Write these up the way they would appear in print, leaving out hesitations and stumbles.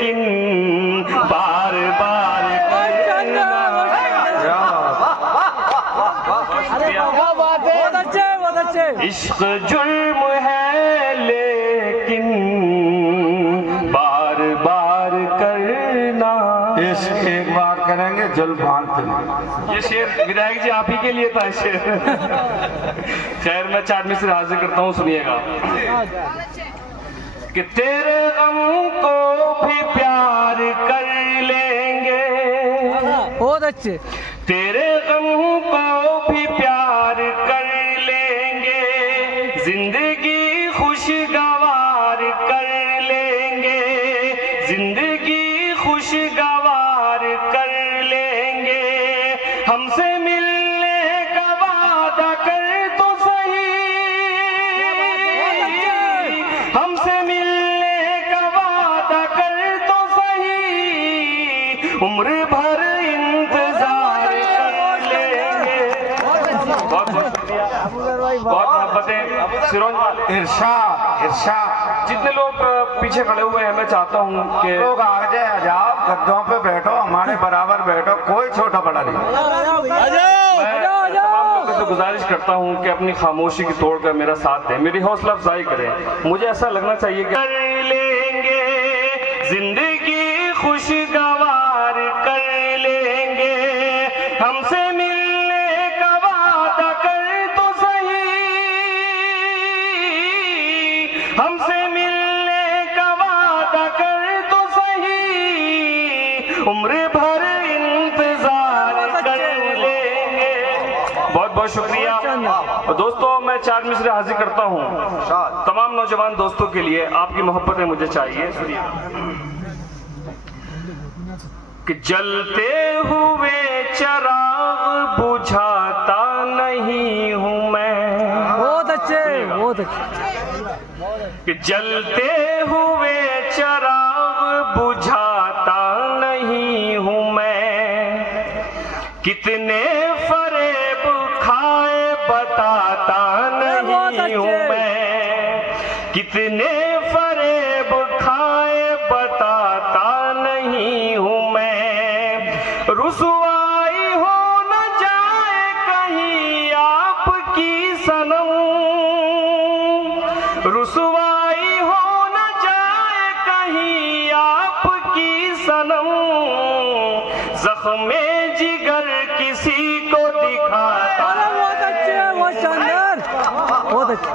लेकिन बार बार करना। इश्क जुल्म है लेकिन बार बार करना। इश्क एक बार करेंगे जुल्म बांध। ये शेर विधायक जी आप ही के लिए था शेर। खैर मैं चाट में से हाजिर करता हूँ, सुनिएगा कि तेरे गम को भी प्यार कर लेंगे, बहुत अच्छे, तेरे गम को भी प्यार कर लेंगे, जिंदगी खुशगवार कर लेंगे, जिंदगी खुशगवार कर लेंगे। हमसे मिलने का वादा कर तो सही, हमसे मिलने का वादा कर तो सही, उम्र भर इंतजार कर लेंगे। बहुत बहुत शुक्रिया, बहुत मोहब्बतें। सिरोज इरशाद इरशाद। जितने लोग पीछे खड़े हुए हैं मैं चाहता हूँ कि लोग आगे आ जाओ, गद्दों पे बैठो, हमारे बराबर बैठो, कोई छोटा बड़ा नहीं। मैं तमाम लोगों से गुजारिश करता हूँ कि अपनी खामोशी की तोड़कर मेरा साथ दें, मेरी हौसला अफजाई करें। मुझे ऐसा लगना चाहिए कि कर लेंगे, जिंदगी खुशगवार कर लेंगे, हमसे मिलने का वादा कर तो सही, हमसे मिलने का वादा कर तो सही, उम्र भर इंतजार कर लेंगे। बहुत बहुत शुक्रिया। और दोस्तों मैं चार मिसरे हाजिर करता हूँ तमाम नौजवान दोस्तों के लिए, आपकी मोहब्बतें मुझे चाहिए। कि जलते हुए चिराग बुझाता नहीं हूँ मैं, बहुत अच्छे, बहुत अच्छे, कि जलते हुए चिराग बुझाता नहीं हूँ मैं, कितने फरेब खाए बताता नहीं हूँ मैं, कितने फरेब खाए बताता नहीं हूँ मैं, रुसवाई हो न जाए कहीं आपकी सनम, रुसवाई हो न जाए कहीं आपकी सनम, जख्मे जिगर किसी को दिखाता, बहुत अच्छे, बहुत शानदार, बहुत अच्छे,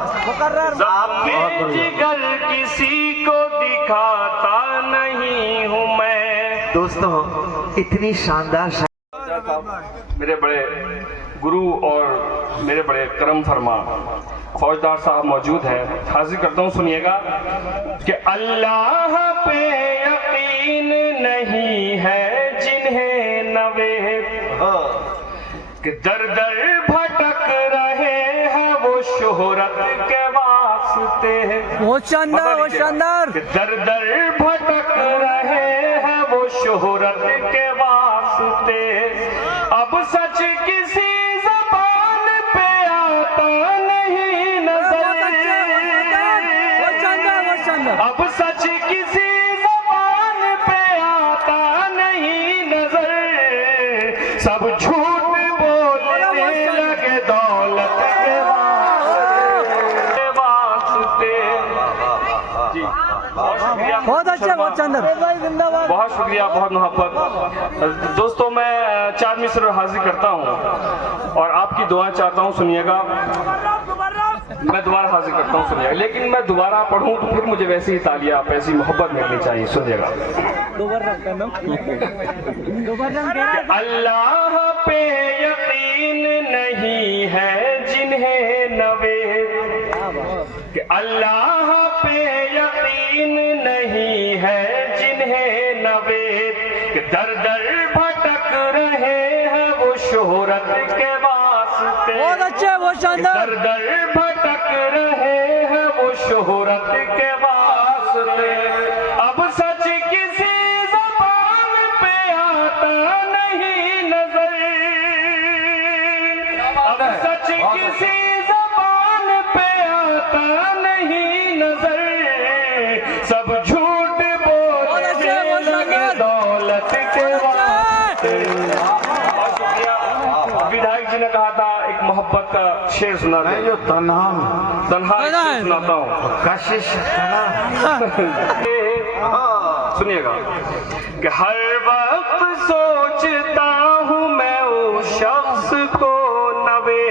जख्मे जिगर किसी को दिखाता नहीं हूँ मैं। दोस्तों इतनी शानदार मेरे बड़े गुरु और मेरे बड़े करम फरमा फौजदार साहब मौजूद हैं, हाजिर करता हूँ, सुनिएगा कि अल्लाह पे यकीन नहीं है जिन्हें नवे, कि दर दर भटक रहे हैं वो शोहरत के वास्ते, बहुत शानदार, बहुत शानदार, कि दर दर भटक रहे हैं वो शोहरत के वास्ते, अब सच किसी ज़बान पे आता नहीं नजर, अब सच किसी ज़बान पे आता नहीं नजर, सब झूठ बोलने लगे दौलत के वास्ते। जी बहुत अच्छे, बहुत शानदार, बहुत शुक्रिया, बहुत मोहब्बत। दोस्तों मैं चार मिसर हाजिर करता हूँ और आपकी दुआ चाहता हूँ, सुनिएगा। मैं दोबारा हाजिर करता हूँ, सुनिएगा, लेकिन मैं दोबारा पढ़ूँ तो फिर मुझे वैसी ही तालियां, ऐसी मोहब्बत मिलनी चाहिए, सुनिएगा। अल्लाह पे यकीन नहीं है जिन्हें नवे, कि अल्लाह पे यकीन नहीं है जिन्हें नवे, कि दर दर भटक रहे हैं वो शोहरत के वास्ते, बहुत अच्छे, बहुत शानदार, दर दर भटक रहे हैं वो शोहरत के वास्ते, अब सच किसी ज़बान पे आता नहीं नजर, अब सच किसी ज़बान पे आता नहीं नजर, सब झूठ बोलने मोहब्बत का शेर सुना नहीं दे। जो तन्हा तन्हा एक शेर सुनाता हूँ, कशिश सुनिएगा कि हर वक्त सोचता हूँ मैं उस शख्स को नवे,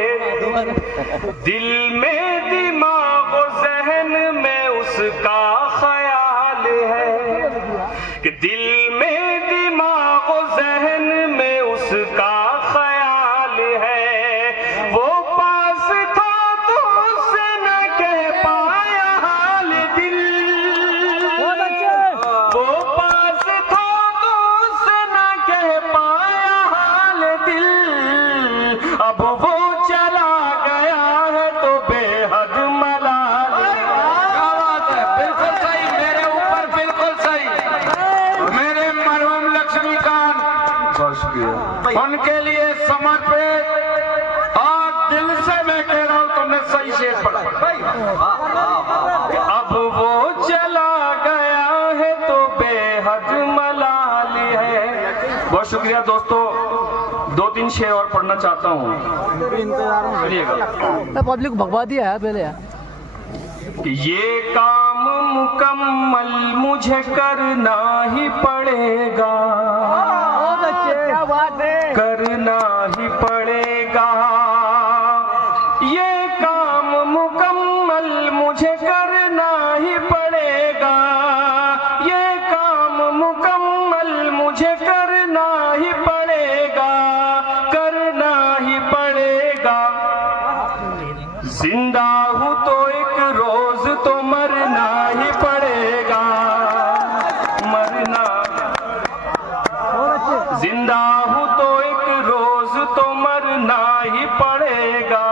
दिल में दिमाग और जहन में उसका ख्याल है, कि दिल में दिमाग और जहन में उसका ख्याल है। वो पास था तो उससे न कह पाया हाल दिल, बहुत अच्छे। वो पास था तो उससे न कह पाया हाल दिल, अब वो चला गया है तो बेहद मलाल। क्या बात है, बिल्कुल सही, मेरे ऊपर बिल्कुल सही। मेरे मरहूम लक्ष्मीकांत उनके लिए समर्पित, और दिल से मैं कह रहा हूँ तुमने सही शेर पढ़ा। अब वो चला गया है तो बेहद मलाल है। बहुत शुक्रिया दोस्तों, 2-3 शेर और पढ़ना चाहता हूँ, सुनिएगा। पब्लिक भगवा दिया है पहले यार। कि ये काम मुकम्मल मुझे करना ही पड़ेगा, बहुत अच्छे, क्या बात है। करना ही पड़ेगा। ये काम मुकम्मल मुझे करना ही पड़ेगा, ये काम मुकम्मल मुझे करना ही पड़ेगा, करना ही पड़ेगा। जिंदा हूँ तो एक रोज तो मरना ही पड़ेगा, मरना। बहुत अच्छे। जिंदा हूँ तो एक रोज तो मरना ही पड़ेगा,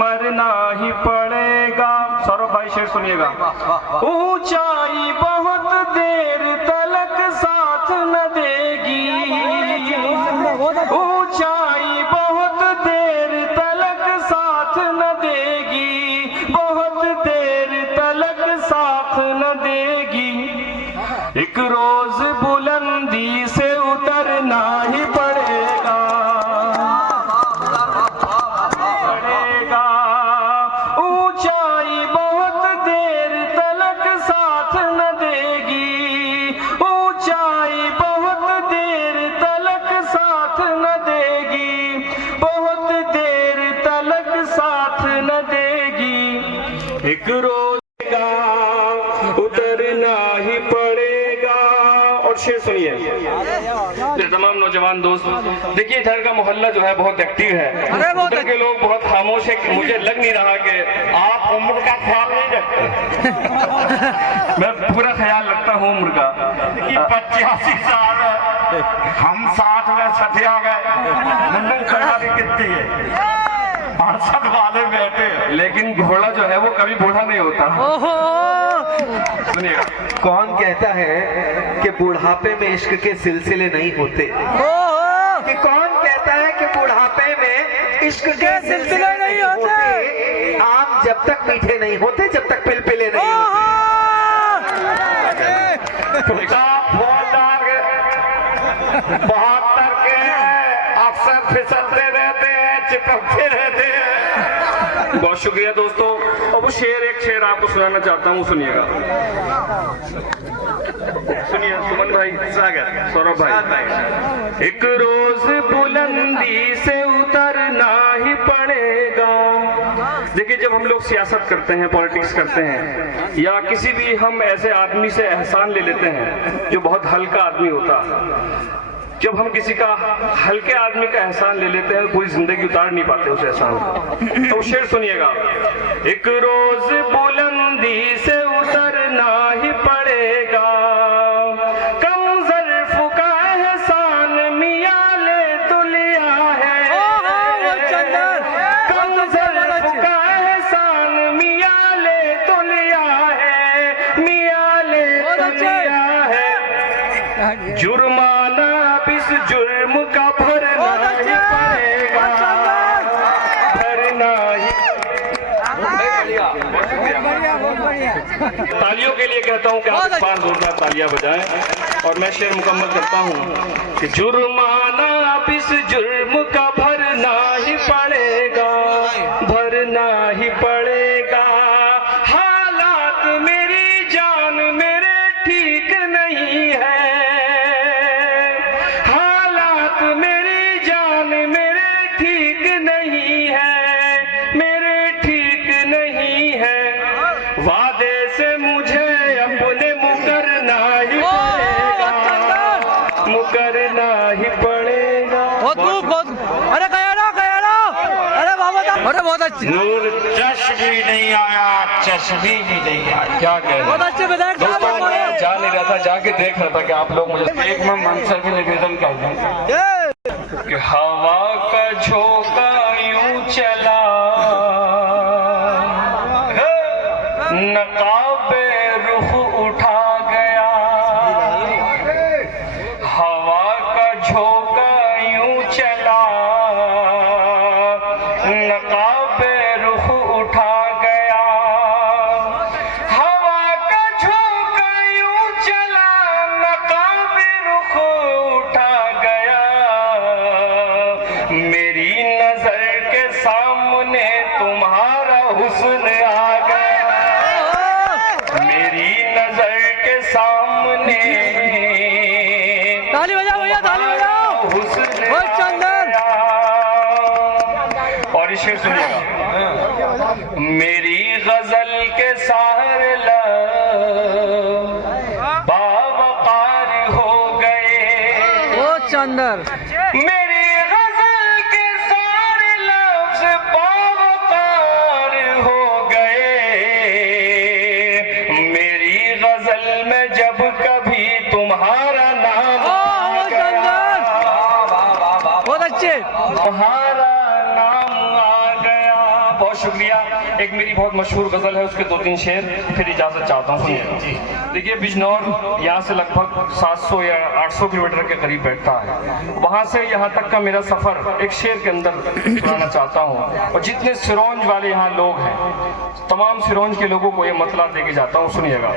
मरना ही पड़ेगा। सौरभ भाई शेर सुनिएगा। ऊंचाई बहुत देर तलक साथ न देगी, ऊंचाई बहुत देर तलक साथ न देगी, बहुत देर तलक साथ न देगी। एक रोज बुलंदी से उतरना ही पड़ेगा, पड़ेगा। ऊंचाई बहुत देर तलक साथ न देगी, ऊंचाई बहुत देर तलक साथ न देगी, बहुत देर तलक साथ न देगी। एक रोज का उतरना ही पड़ेगा। और शेर सुनिए मेरे तमाम नौजवान दोस्त। देखिए इधर का मोहल्ला जो है बहुत एक्टिव है, उधर के लोग बहुत खामोश है। मुझे लग नहीं रहा कि आप उम्र का ख्याल नहीं रखते। मैं पूरा ख्याल रखता हूँ उम्र का। 85 साल है, हम 60 में सठिया गए। मुन्नू खड़ी कितनी है, 68 वाले बैठे हैं। लेकिन घोड़ा जो है वो कभी बूढ़ा नहीं होता। ओहो, सुनिएगा। कौन कहता है कि बुढ़ापे में इश्क के सिलसिले नहीं होते? ओहो, कि कौन कहता है कि बुढ़ापे में इश्क के सिलसिले नहीं होते? आम जब तक मीठे नहीं होते, जब तक पिलपिले नहीं होते। ओहो। बहत्तर के अक्सर फिसलते रहते हैं, चिपकते रहते हैं। बहुत शुक्रिया दोस्तों। अब वो शेर, एक शेर आपको सुनाना चाहता हूँ, सुनिएगा। सुनिए सुमन भाई, स्वागत, सौरभ भाई। एक रोज बुलंदी से उतरना ही पड़ेगा। देखिए जब हम लोग सियासत करते हैं, पॉलिटिक्स करते हैं, या किसी भी हम ऐसे आदमी से एहसान ले लेते हैं जो बहुत हल्का आदमी होता, जब हम किसी का हल्के आदमी का एहसान ले लेते हैं पूरी जिंदगी उतार नहीं पाते उस एहसान को। तो शेर सुनिएगा। एक रोज बुलंदी से उतरना ही पड़ेगा, कम ज़र्फ़ का एहसान मियां ले तो लिया है, कम ज़र्फ़ का एहसान मियां ले तो लिया है, मियां ले तो लिया है। जुर्माना इस जुर्म का भरना ही पड़ेगा, भरना ही। तालियों के लिए कहता हूं कि आप इस बार जोरदार तालियां बजाएं। और मैं शेर मुकम्मल करता हूं कि जुर्माना इस जुर्म का भरना ही पड़ेगा, अरे बहुत अच्छे, नूर चश भी नहीं आया, चश्मी भी नहीं आया। क्या कह रहे बहुत हैं? अच्छे विधायक साहब दोस्तों मैं हमारे। जा नहीं रहा था, जाके देख रहा था कि आप लोग मुझे एक मैं मन से भी निवेदन कर दूं कि हवा का झोंका यूं चला, नकाबे रुख उठा गया। हवा का झोंका यूं चला, नकाबे रुख उठा गया। हवा का झोंका यूं चला, नकाबे रुख उठा गया। मेरी नजर के सामने तुम्हारा हुस्न आ गया। मेरी नजर के सामने ताली बजाओ भैया, ताली बजाओ। हुस्न बहुत शानदार। और ये शेर सुनिएगा। मेरी गजल के सारे लब बावकार हो गए। बहुत शानदार। मेरी गजल के सारे लफ्ज बावकार हो गए। मेरी गजल में जब कभी तुम्हारा नाम आ बहुत गया, शानदार, बहुत अच्छे। तुम्हारा नाम आ गया। बहुत शुक्रिया। एक मेरी बहुत मशहूर गजल है, उसके 2-3 शेर फिर इजाजत चाहता हूँ। सुनिए। देखिए, बिजनौर यहाँ से लगभग 700 या 800 किलोमीटर के करीब बैठता है। वहाँ से यहाँ तक का मेरा सफर एक शेर के अंदर सुनाना चाहता हूँ। और जितने सिरोंज वाले यहाँ लोग हैं, तमाम सिरोंज के लोगों को ये मतला दे के जाता हूँ। सुनिएगा।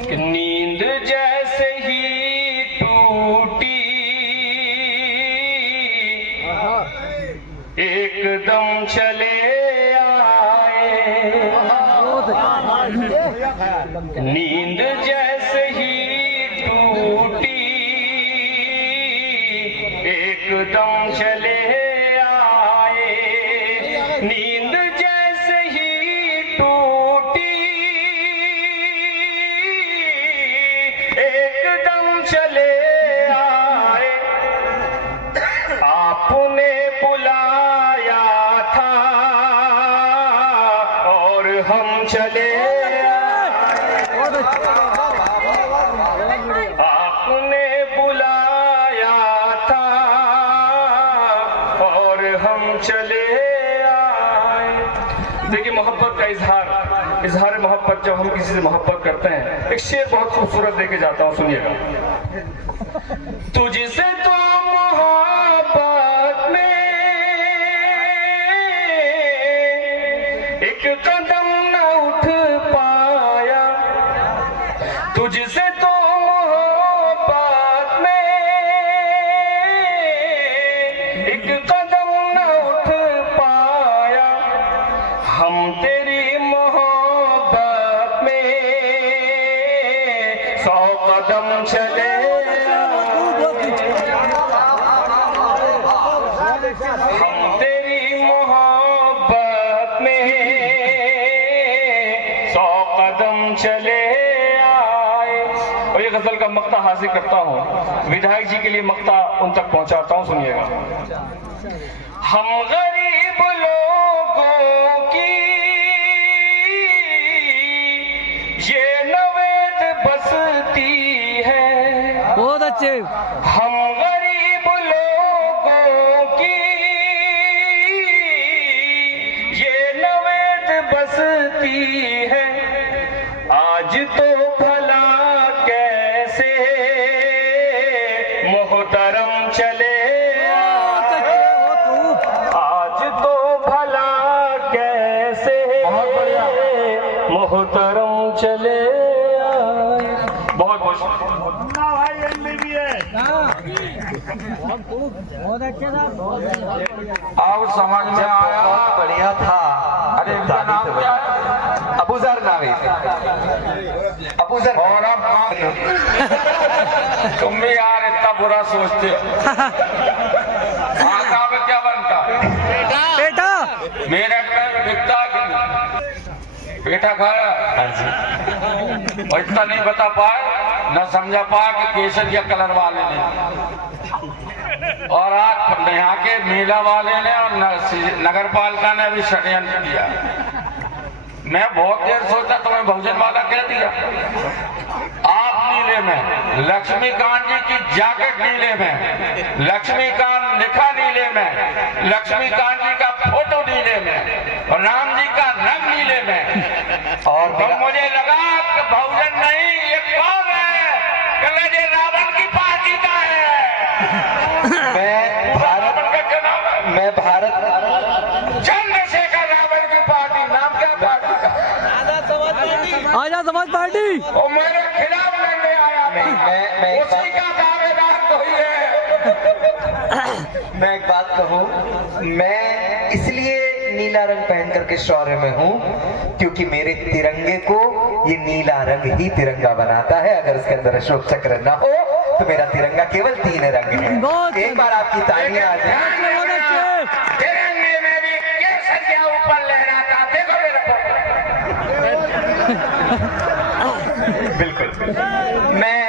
कि नींद जैसे ही टूटी, एकदम चले आए। नींद जैसे ही टूटी, एकदम चले आए। नींद जैसे ही टूटी, एकदम चले आए। आपने बुलाया था और हम चले आए। आपने बुलाया था और हम चले आए। देखिए, मोहब्बत का इजहार मोहब्बत, जब हम किसी से मोहब्बत करते हैं, एक शेर बहुत खूबसूरत देके जाता हूँ। सुनिएगा। तुझसे तो मोहब्बत में एक कदम न उठ पाया। तुझसे तो मोहब्बत में एक कदम न उठ पाया। हम तेरी मोहब्बत में 100 कदम चले। हम तेरी मोहब्बत में 100 कदम चले आए। और ये गजल का मक्ता हासिल करता हूँ, विधायक जी के लिए मक्ता उन तक पहुंचाता हूँ। सुनिएगा। हम गरीब लोगों की ये नवेद बसती है। बहुत अच्छे। हम गरीब लोगों की ये नवेद बसती है। आज तो भला कैसे मोहतरम चले। आज तो भला कैसे मोहतरम चले आए। बहुत बहुत बहुत अच्छे साहब, बहुत अच्छे। अब समझ में आया। बहुत बढ़िया था। अरे इनका नाम क्या है? अबूजर नाम है। अबूजर। और अब तुम भी यार इतना बुरा सोचते हो। में क्या बनता? बेटा मेरठ में बिकता कि नहीं? पेठा खाया। और इतना नहीं बता पाए, न समझा पाए कि केसर या कलर वाले ने। और आज यहाँ के मेला वाले ने और नगर पालिका ने भी षड्यंत्र किया। मैं बहुत देर सोचा, तुम्हें बहुजन वाला कह दिया। आप नीले में, लक्ष्मीकांत जी की जैकेट नीले में, लक्ष्मीकांत लिखा नीले में, लक्ष्मीकांत जी का फोटो नीले में, और राम जी का रंग नीले में। और तो मुझे लगा कि बहुजन नहीं, ये कौन है? कहले ये रावण की पार्टी का है। मैं भारत चंद्रशेखर रावण की पार्टी, नाम क्या पार्टी का? आजाद समाज पार्टी। और मेरे खिलाफ लड़ने आया था, उसी का दावेदार कोई है। मैं एक बात कहूँ, मैं इसलिए नीला रंग पहन करके शौर्य में हूँ क्योंकि मेरे तिरंगे को ये नीला रंग ही तिरंगा बनाता है। अगर उसके अंदर अशोक चक्र न हो तो मेरा तिरंगा केवल 3 रंग है। एक बार आपकी तालियां आ जाए। तिरंगे में भी केसरिया ऊपर लहराता, देखो मेरे बिल्कुल। मैं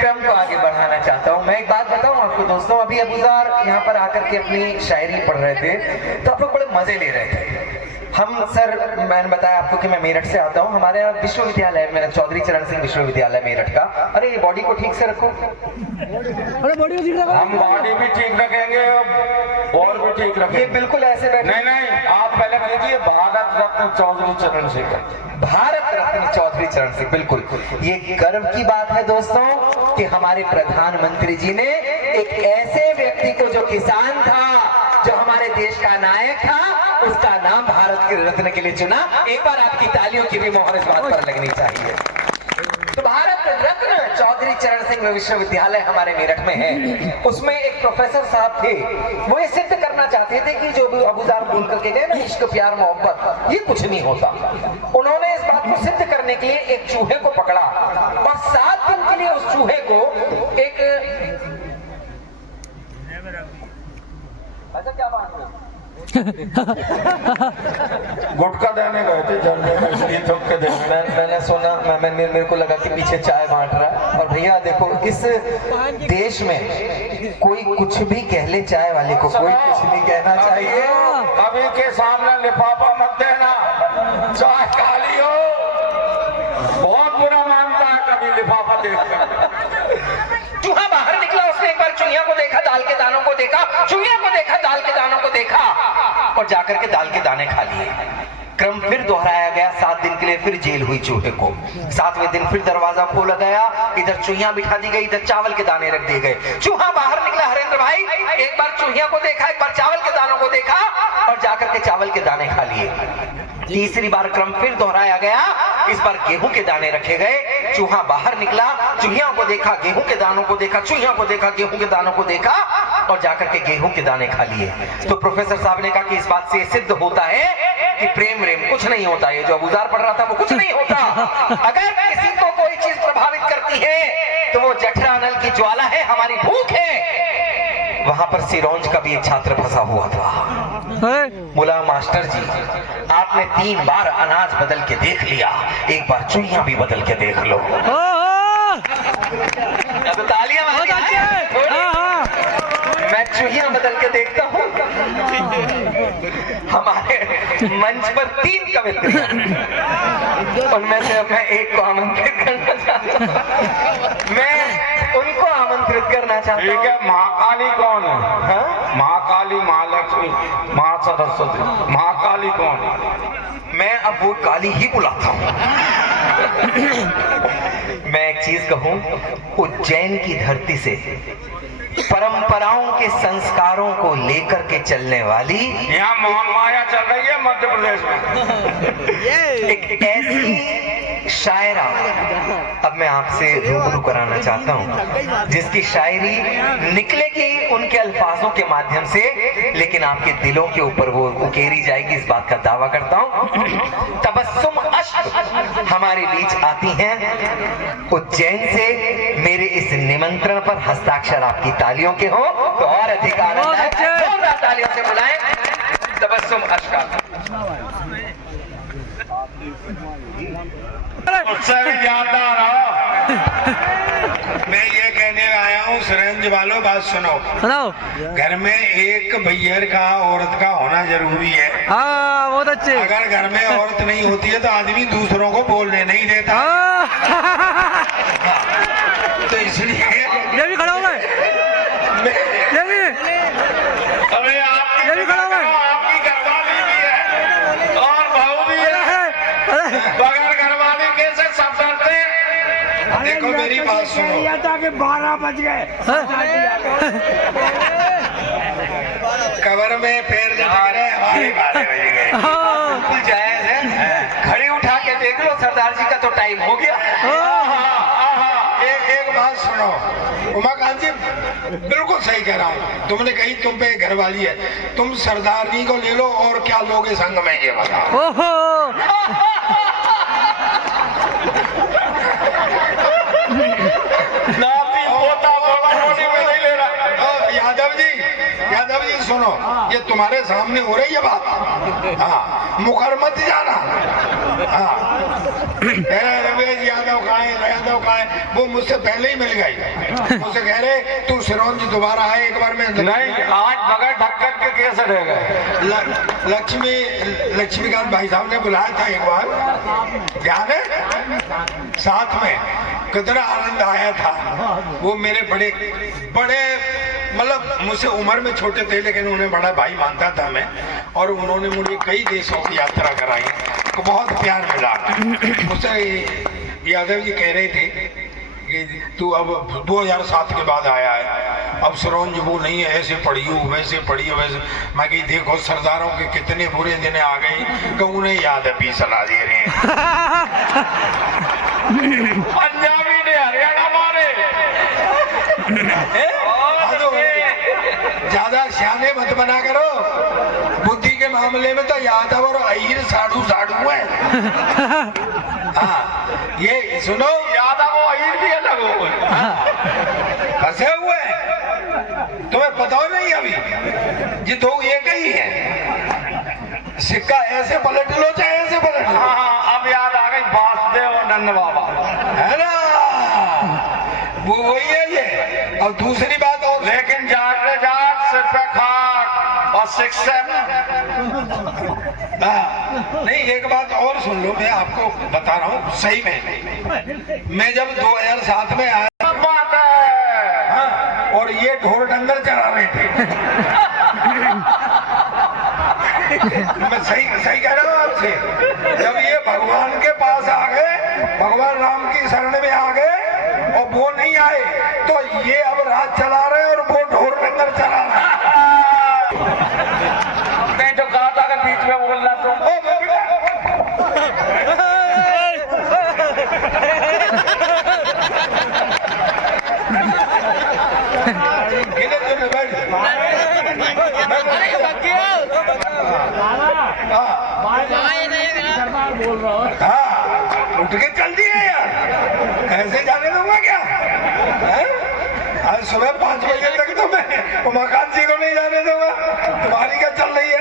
क्रम को आगे बढ़ाना चाहता हूँ। मैं एक बात बताऊँ आपको दोस्तों, अभी अबूजार यहाँ पर आकर के अपनी शायरी पढ़ रहे थे तो आप लोग बड़े मजे ले रहे थे। हम सर, मैंने बताया आपको कि मैं मेरठ से आता हूँ। हमारे यहाँ विश्वविद्यालय, मेरा चौधरी चरण सिंह विश्वविद्यालय मेरठ का। अरे ये बॉडी को ठीक से रखो। अरे बॉडी को ठीक रखो। हम बॉडी भी ठीक रखेंगे और भी ठीक रखेंगे। ये बिल्कुल ऐसे बैठे। नहीं नहीं, आप पहले कीजिए भारत रत्न चौधरी चरण सिंह। भारत रत्न चौधरी चरण सिंह, बिल्कुल। ये गर्व की बात है दोस्तों कि हमारे प्रधानमंत्री जी ने एक ऐसे व्यक्ति को जो किसान था, जो हमारे देश का नायक था, उसका नाम भारत के रत्न के लिए चुना। एक बार आपकी तालियों की भी मोहर इस बात पर लगनी चाहिए। तो भारत रत्न चौधरी चरण सिंह विश्वविद्यालय हमारे मेरठ में है। उसमें एक प्रोफेसर साहब थे, वो ये सिद्ध करना चाहते थे कि जो भी अबूजार बोल करके गए ना, इश्क प्यार मोहब्बत ये कुछ नहीं होता। उन्होंने इस बात को सिद्ध करने के लिए एक चूहे को पकड़ा और 7 दिन के लिए उस चूहे को एक अच्छा क्या बात है गुटखा देने गए थे, जलने का, इसलिए थक के दे। मैंने सुना, मेरे को लगा कि पीछे चाय बांट रहा है। और भैया देखो, इस देश में कोई कुछ भी कह ले, चाय वाले को कोई कुछ नहीं कहना चाहिए। कभी के सामने लिफाफा मत देना, चाय काली हो, बहुत बुरा मानता है कभी लिफाफा देखकर। चूहा बाहर निकला, उसने एक बार चुहिया को देखा, दाल के दानों को देखा, चुहिया को देखा, दाल के दानों को देखा और जाकर के दाल के दाने खा लिए। क्रम फिर दोहराया गया। 7 दिन के लिए फिर जेल हुई चूहे को। 7वें दिन फिर दरवाजा खोला गया, इधर चूहिया बिठा दी गई, इधर चावल के दाने रख दिए गए। चूहा बाहर निकला हरेंद्र भाई, एक बार चूहिया को देखा, एक बार चावल के दानों को देखा और जाकर के चावल के दाने खा लिए। तीसरी बार क्रम फिर दोहराया गया, इस बार गेहूं के दाने रखे गए। चूहा बाहर निकला, चूहिया को देखा, गेहूं के दानों को देखा, चूहिया को देखा, गेहूं के दानों को देखा और जाकर के गेहूं के दाने खा लिए। तो प्रोफेसर साहब ने कहा कि इस बात से सिद्ध होता है कि प्रेम कुछ नहीं होता। ये जो अबूजार पढ़ रहा था वो कुछ नहीं होता। अगर किसी को कोई चीज प्रभावित करती है तो वो जठरा अनल की ज्वाला है, हमारी भूख है। वहां पर सिरोंज का भी एक छात्र फंसा हुआ था। बोला मास्टर जी, आपने 3 बार अनाज बदल के देख लिया, एक बार चुहिया भी बदल के देख लो। तो तालियां मैं चुहिया बदल के देखता हूँ। हमारे मंच पर 3 कवित्री, उनमें से मैं एक को आमंत्रित करना चाहता हूँ। मैं उनको आमंत्रित करना चाहता हूँ। ठीक है, महाकाली कौन है? महाकाली, महालक्ष्मी, महा सरस्वती, महाकाली कौन? मैं अब वो काली ही बुलाता हूँ। मैं एक चीज कहूँ, उज्जैन की धरती से परंपराओं के संस्कारों को लेकर के चलने वाली यहाँ मोहन माया चल रही है मध्य प्रदेश में। एक ऐसी शायरा अब मैं आपसे रूबरू कराना चाहता हूँ, जिसकी शायरी निकलेगी उनके अल्फाजों के माध्यम से, लेकिन आपके दिलों के ऊपर वो उकेरी जाएगी, इस बात का दावा करता हूँ। तबस्सुम अश्क हमारे बीच आती हैं उज्जैन से। मेरे इस निमंत्रण पर हस्ताक्षर आपकी तालियों के हो तो और अधिक आनंद है। जोरदार तालियों से बुलाएं तबस्सुम अश्क। उससे भी जानदार हो। मैं ये कहने आया हूँ, सिरंज वालों बात सुनो। सुनाओ। घर में एक भैया का औरत का होना जरूरी है। हाँ बहुत अच्छे। अगर घर में औरत नहीं होती है तो आदमी दूसरों को बोलने नहीं देता। हाँ। तो इसलिए ये भी खड़ा हुआ है। ये भी अरे ये भी खड़ा हुआ है। आपकी घरवाली भी है और बहू भी है, अरे बगैर घरवाली कैसे सब डरते हैं? देखो मेरी बात सुनो। कि 12 बज गए। कबर में पैर लटक रहे हमारे 12 बज गए। हाँ। बिल्कुल जायज है। घड़ी उठा के देख लो, सरदार जी का तो टाइम हो गया। एक बात सुनो, उमाकांत जी बिल्कुल सही कह रहा हूँ। तुमने कही तुम पे घरवाली है, तुम सरदार जी को ले लो और क्या लोगे संग में ये बताओ। ओहो। नाती पोता बोला बोली में नहीं ले रहा। यादव जी सुनो, ये तुम्हारे सामने हो रही है बात। हाँ, मुकर मत जाना। हाँ, रमेश यादव कहाँ है? वो मुझसे पहले ही मिल गई। मुझसे कह रहे तू सिरोंज दोबारा आए एक बार में। नहीं, आज बगैर ढक्कन के कैसे रह गए? लक्ष्मीकांत भाई साहब ने बुलाया था एक बार, ध्यान है? साथ में कितना आनंद आया था। वो मेरे बड़े मतलब मुझसे उम्र में छोटे थे, लेकिन उन्हें बड़ा भाई मानता था मैं। और उन्होंने मुझे कई देशों की यात्रा कराई, तो बहुत प्यार मिला। मुझसे यादव जी कह रहे थे कि तू अब 2007 के बाद आया है, अब सिरोंज वो नहीं है, ऐसे पढ़ी हो वैसे पढ़ी हो वैसे। मैं कही देखो सरदारों के कितने बुरे दिन आ गए कि उन्हें याद है भी सलाह दे रहे हैं। पंजाबी ने हरियाणा मारे। ज्यादा सियाने मत बना करो, बुद्धि के मामले में तो यादव और अहीर साड़ू है। हाँ, ये सुनो, यादव और अहीर भी अलग हो फंसे हुए हैं। तुम्हें पता हो नहीं अभी ये दो एक ही है। सिक्का ऐसे पलट लो चाहे ऐसे पलट लो। हाँ, अब याद आ गई वासुदेव और नंद बाबा, है ना? वो वही है ये। और दूसरी बात और, लेकिन जाट सिर पे खाट और शिक्षक। नहीं, एक बात और सुन लो, मैं आपको बता रहा हूँ सही में। मैं जब 2007 में आया, बात है। हाँ, और ये ढोर डंगर चरा रहे थे। मैं सही कह रहा हूँ आपसे। जब ये भगवान के पास आ गए, भगवान राम की शरण में आ गए और वो नहीं आए, तो ये अब राज चला रहे और वो ढोर डंगर चला रहे। नहीं तो कहा था कि बीच में बोलना तो। हाँ, उठ के चल दिए यार, ऐसे जाने दूंगा क्या? आज सुबह 5 बजे तक तो मैं उमाकांत जी को नहीं जाने दूंगा। तुम्हारी क्या चल रही है?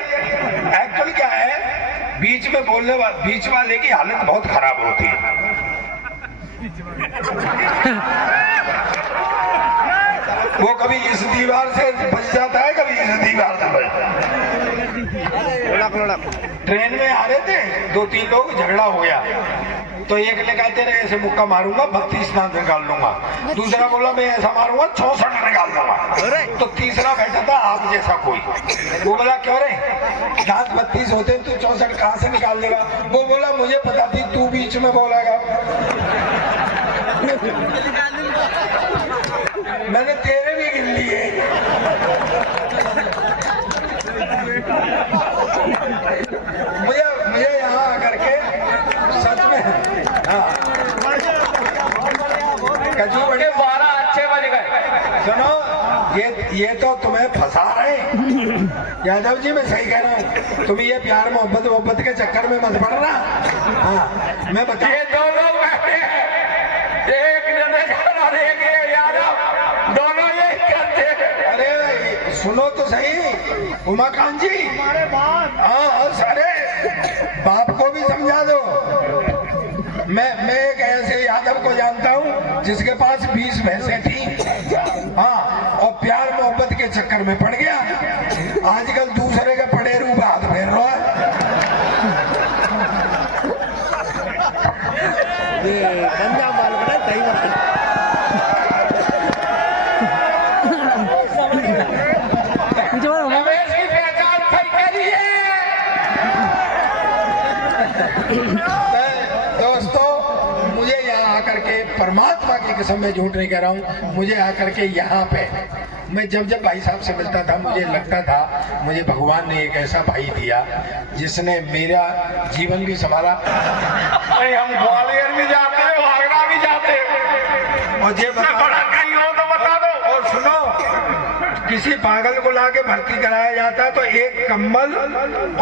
एक्चुअली क्या है, बीच में बोलने बीच वाले की हालत बहुत खराब होती है। वो कभी इस दीवार से बच जाता है, कभी इस दीवार से बच। ट्रेन में आ रहे थे 2-3 लोग, झगड़ा हो गया। तो एक ने कहते रहे ऐसे मुक्का मारूंगा 32 दांत निकाल लूंगा, दूसरा बोला मैं ऐसा मारूंगा 64 निकाल लूंगा। तो तीसरा बैठा था आप जैसा कोई, वो बोला क्यों रे, दांत 32 होते तू 64 कहाँ से निकाल देगा? वो बोला मुझे पता थी तू बीच में बोलेगा। मैंने तेरे भी गिन लिए। मुझे यहाँ आकर के सच में, हाँ, कजू बड़े 12 अच्छे बज गए। सुनो, ये तो तुम्हें फंसा रहे हैं। यादव जी मैं सही कह रहा हूँ, तुम ये प्यार मोहब्बत के चक्कर में मत पड़ना। हाँ, मैं बता, ये दो लोग बैठे हैं, एक जनेश्वर और एक ये यादव, दोनों ये करते हैं। अरे सुनो तो सही उमाकांत जी, हाँ सारे बाप को भी समझा दो। मैं एक ऐसे यादव को जानता हूँ जिसके पास 20 भैंसें थी। हाँ, चक्कर में पड़ गया। आजकल दूसरे के पड़े रूप हाथ फेर रहा है। गंजा माल बड़ा सही बात। रमेश की पहचान फिर करी है। दोस्तों, मुझे यहाँ आकर के परमात्मा की कसम में झूठ नहीं कह रहा हूँ, मुझे आकर के यहाँ पे मैं जब भाई साहब से मिलता था मुझे लगता था मुझे भगवान ने एक ऐसा भाई दिया जिसने मेरा जीवन भी संभाला। हम ग्वालियर भी जाते हैं, आगरा भी जाते हैं। मुझे बड़ा कहीं हो तो बता दो। और सुनो, किसी पागल को लाके भर्ती कराया जाता है तो एक कंबल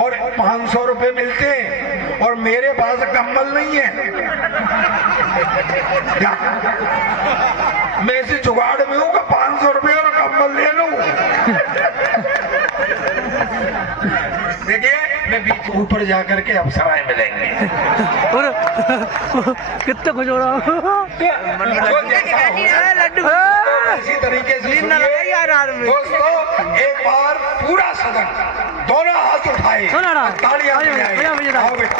और 500 रुपए मिलते हैं, और मेरे पास कंबल नहीं है। मैं इसी जुगाड़ में हूँ कि 500 रुपए और कंबल ले लूं। देखिए, मैं बीच ऊपर जाकर के अप्सराएं मिलेंगे। और कितने खुश हो रहा हूँ। लड्डू इसी तरीके से दोस्तों, एक बार पूरा सदन दोनों हाथ उठाए, तालियां बजाएं। आओ बेटा।